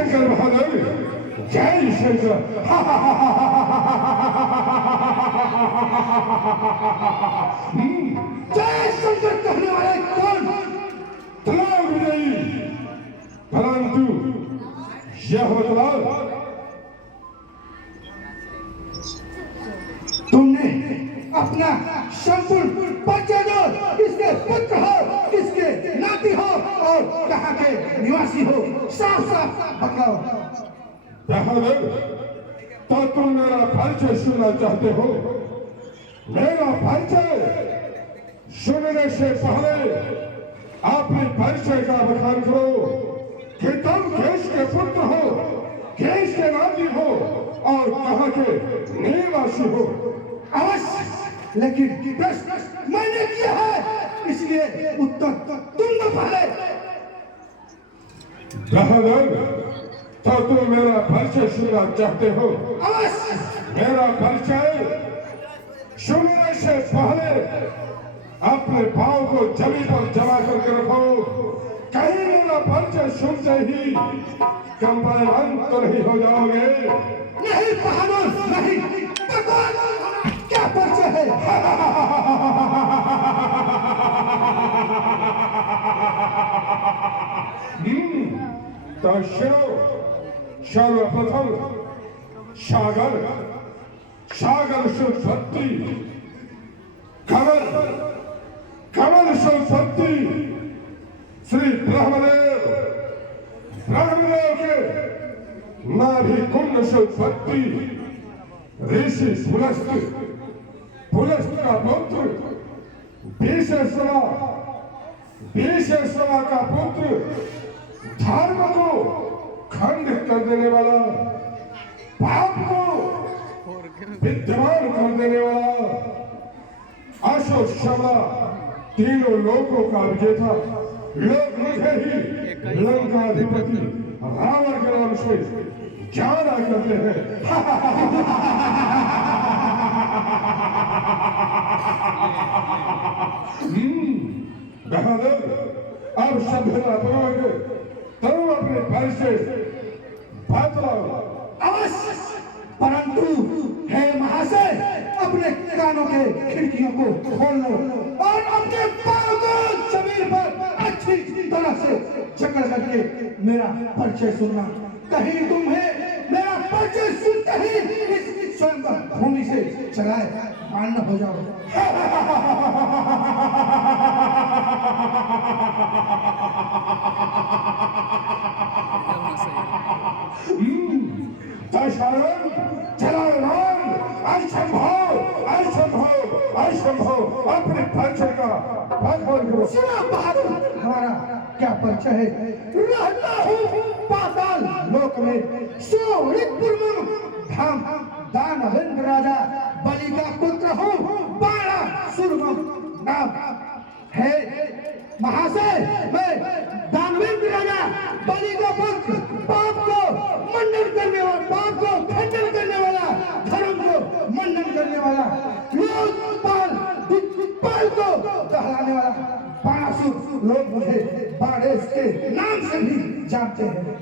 शंकर बहादुर, जय शंकर। जय शंकर कहने वाले कौन? तलाक विजयी, परंतु यह बतलाओ तुमने अपना संपूर्ण परिचय दो, किसके पुत्र हो, किसके नाती हो और कहाँ के निवासी हो, साफ साफ बताओ। बहादुर, तो तुम मेरा परिचय सुनना चाहते हो? मेरा परिचय सुनने से पहले अपने परिचय का बखान करो कि तुम देश के पुत्र हो, देश के नाती हो और कहाँ के निवासी हो। अवश्य, लेकिन प्रश्न मैंने किया है, इसलिए उत्तर तुम दो पहले। बहादुर, तो तुम मेरा परिचय सुनना चाहते हो? अवश्य। मेरा परिचय सुनने से पहले अपने पाँव को जमीन पर जमा करके रखो। कहीं मेरा परिचय सुनते ही कंपायरंत तो नहीं हो जाओगे? नहीं बहादुर, नहीं। भगवान, क्या परिचय है? तो सर्वप्रथम सागर सागर संपत्ति, कमल कमल संपत्ति श्री ब्रह्मदेव ब्रह्मदेव के नाभि कुंड संपत्ति ऋषि पुलस्त पुलस्त का पुत्र विशेषवा का पुत्र धर्म को खंडित कर देने वाला, पाप को विद्यमान कर देने वाला, अशोक शमा तीनों लोगों का विजेता, लोग मुझे ही लंकाधिपति रावण के नाम से जाना करते हैं। बहादुर, अब सभ्यता पूर्वक तुम अपने परिचय बतलाओ। अवश्य, परंतु हे महाशय, अपने कानों के खिड़कियों को खोल लो और अपने पाँव को जमीन पर अच्छी तरह से जकड़ करके मेरा परिचय सुनना। कहीं तुम्हें मेरा परिचय सुनते ही इस स्वयं भूमि से चलाए मारना हो जाओ। अपने परिचय का भगवान करो। सुना बहादुर, हमारा क्या परिचय है? रहता हूँ पाताल लोक में, सोनितपुर धाम, दानवेंद्र राजा बलि का पुत्र हूँ, बाणा सुरम नाम है। महाशय, मैं दानवेंद्र राजा बलि का पुत्र, पाप को मंडन करने वाला, पाप को खंडन करने वाला, धर्म को मंडन करने वाला, लोकपाल दिक्पाल को कहलाने वाला बाणासुर, लोग मुझे बाणेश के नाम से भी जानते हैं।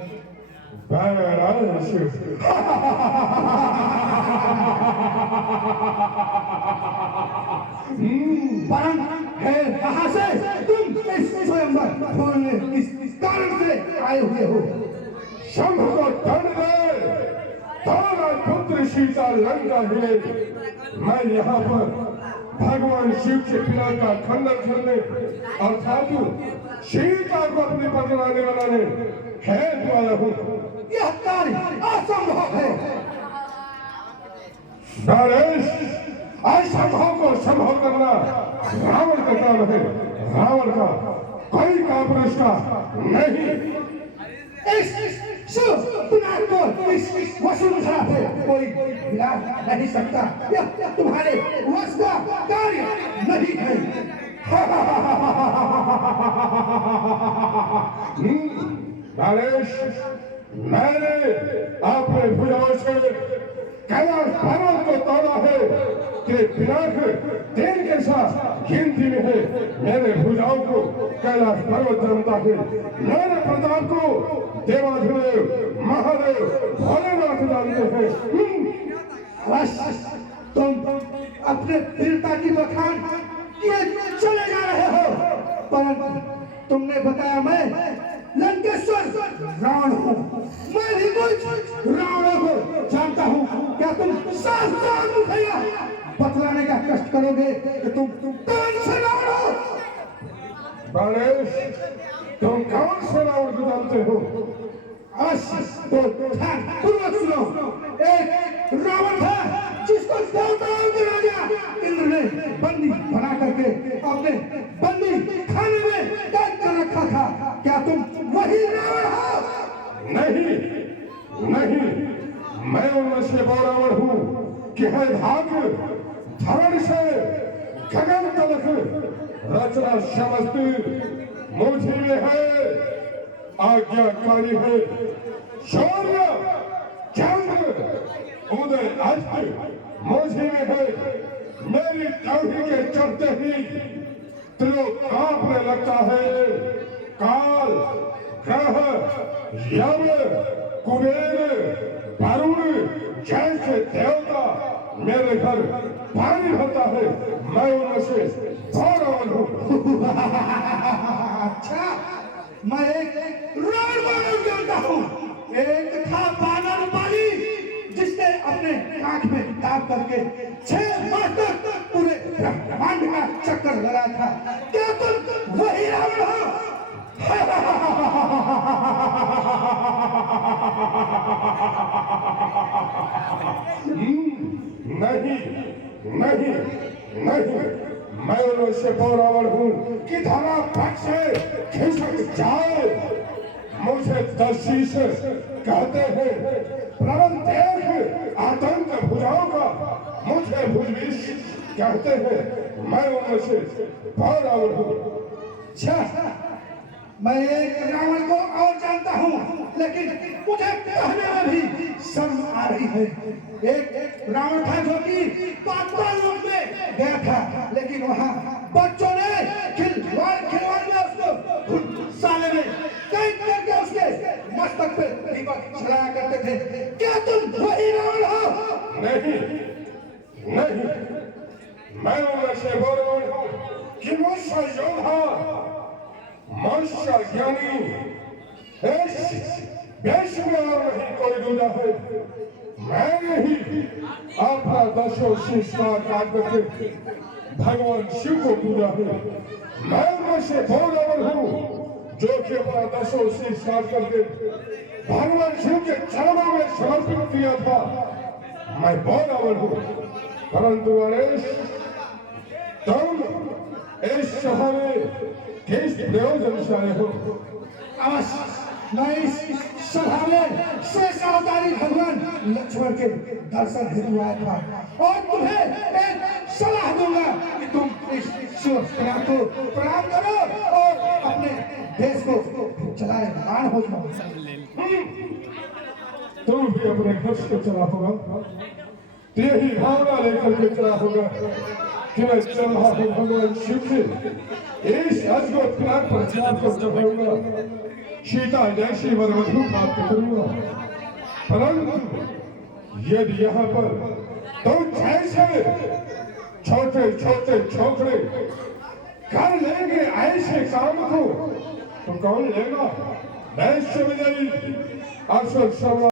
परम है महाशय, तुम इस स्वयंवर खोलने इस कारण से आए हुए हो। शंभ को दंड दे, तुम्हारा पुत्र सीता लंका हिले। मैं यहाँ पर भगवान शिव के पिता का खंडन करने अर्थात सीता को अपनी पकड़ाने वाला ने है द्वारा हूँ। यह कार्य असंभव है। नरेश, असंभव को संभव करना रावण का काम है। रावण का कोई काम रिश्ता नहीं। इस वसुंधरा पे कोई मिला नहीं सकता। यह तुम्हारे वश का कार्य नहीं है। नरेश, मैंने अपने भुजाओं से कैलाश पर्वत को तोड़ा है कि पिनाक तेल के साथ गिनती में है। मेरे भुजाओं को कैलाश पर्वत जमता है। मेरे प्रताप को देवाधिदेव महादेव भोलेनाथ जानते हैं। बस तुम अपने वीरता की बखान किए चले जा रहे हो, परंतु तुमने बताया मैं लंकेश्वर रावण हूँ। मैं भी कुछ रावण को जानता हूँ। क्या तुम सावधान मुखैया बतलाने का कष्ट करोगे कि तुम कौन से रावण हो? गणेश, तुम कौन से रावण को जानते हो? तो ध्यान पूर्वक सुनो। एक रावण था जिसको देवताओं के राजा इंद्र ने बंदी बना करके अपने बंदी खाने में कैद कर रखा था। क्या तुम वही रावण हो? नहीं नहीं, मैं उनमें से वो रावण हूँ कि है भाग धरण से गगन तलक रचना समस्त मुझे में है। आज्ञाकारी है शौर्य चंद्र उदय अस्त मुझे में है। मेरी टौही के चढ़ते ही त्रिलोक कांपने लगता है। काल ग्रह यम कुबेर वरुण जैसे देवता मेरे घर पानी भरता है। मैं उनमें से रावण हूँ। अच्छा, मैं एक रावण जानता हूँ। एक था बानर बाली जिसने अपने आंख में दाब करके 6 माह तक पूरे ब्रह्मांड का चक्कर लगाया था। क्या तुम वही रावण हो? नहीं नहीं नहीं, मैं उनमें से वो रावण हूँ कि धरा पट से खिसक जाए। मुझे दशीष कहते हैं। प्रबल देख आतंक भुजाओं का मुझे भुजविश कहते हैं। मैं उनमें से वो रावण हूँ। अच्छा, मैं एक रावण को और जानता हूँ, लेकिन मुझे कहने में भी शर्म आ रही है। एक रावण था जो कि पाताल लोक में गया था, लेकिन वहाँ बच्चों ने खिलवाड़ में उसको साले में कैद करके उसके मस्तक पे दीपक जलाया करते थे। क्या तुम वही रावण हो? नहीं नहीं, मैं उनमें से वो रावण हूँ कि मुझसे योद्धा मनुष्य ज्ञानी देश में और नहीं कोई दूजा है। मैंने ही अपना दशों शीश काट करके भगवान शिव को पूजा है। मैं उनमें से वो रावण हूँ जो कि अपना दशों शीश काट करके भगवान शिव के चरणों में समर्पित किया था। मैं वो रावण हूँ। परंतु गणेश, तुम इस सभा में किस प्रयोजन से आए हो? अवश्य मैं इस सभा में शेष अवतारी भगवान लक्ष्मण के दर्शन हेतु आया था और तुम्हें एक सलाह दूंगा कि तुम इस शिव प्रणाम को प्रणाम करो और अपने देश को चलाए मान हो जाओ। तुम भी अपने देश को चला होगा, यही भावना लेकर के चला होगा कि मैं चल रहा हूँ भगवान शिव के इस अजगत प्राण पर जान को चढ़ाऊंगा, सीता जैसी वरवधु प्राप्त करूंगा। परंतु यदि यहाँ पर तो जैसे छोटे छोटे छोकरे कर लेंगे ऐसे काम को तो कौन लेगा? वैश्य विजयी अरशद